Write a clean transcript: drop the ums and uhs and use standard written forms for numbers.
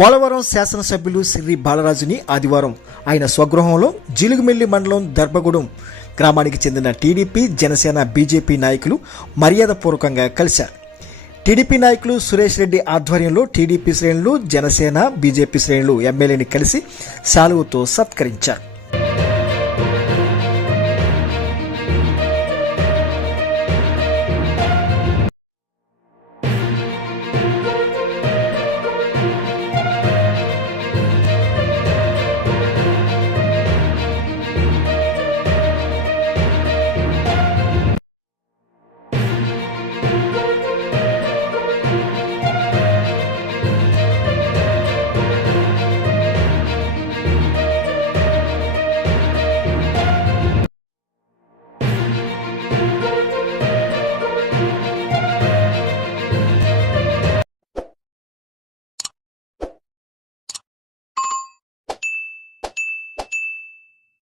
పోలవరం శాసనసభ్యులు సిర్రి బాలరాజుని ఆదివారం ఆయన స్వగృహంలో జిలుగుమిల్లి మండలం దర్భగూడెం గ్రామానికి చెందిన టీడీపీ, జనసేన, బీజేపీ నాయకులు మర్యాదపూర్వకంగా కలిశారు. టీడీపీ నాయకులు సురేష్ రెడ్డి ఆధ్వర్యంలో టీడీపీ శ్రేణులు, జనసేన, బీజేపీ శ్రేణులు ఎమ్మెల్యేని కలిసి శాలువతో సత్కరించారు.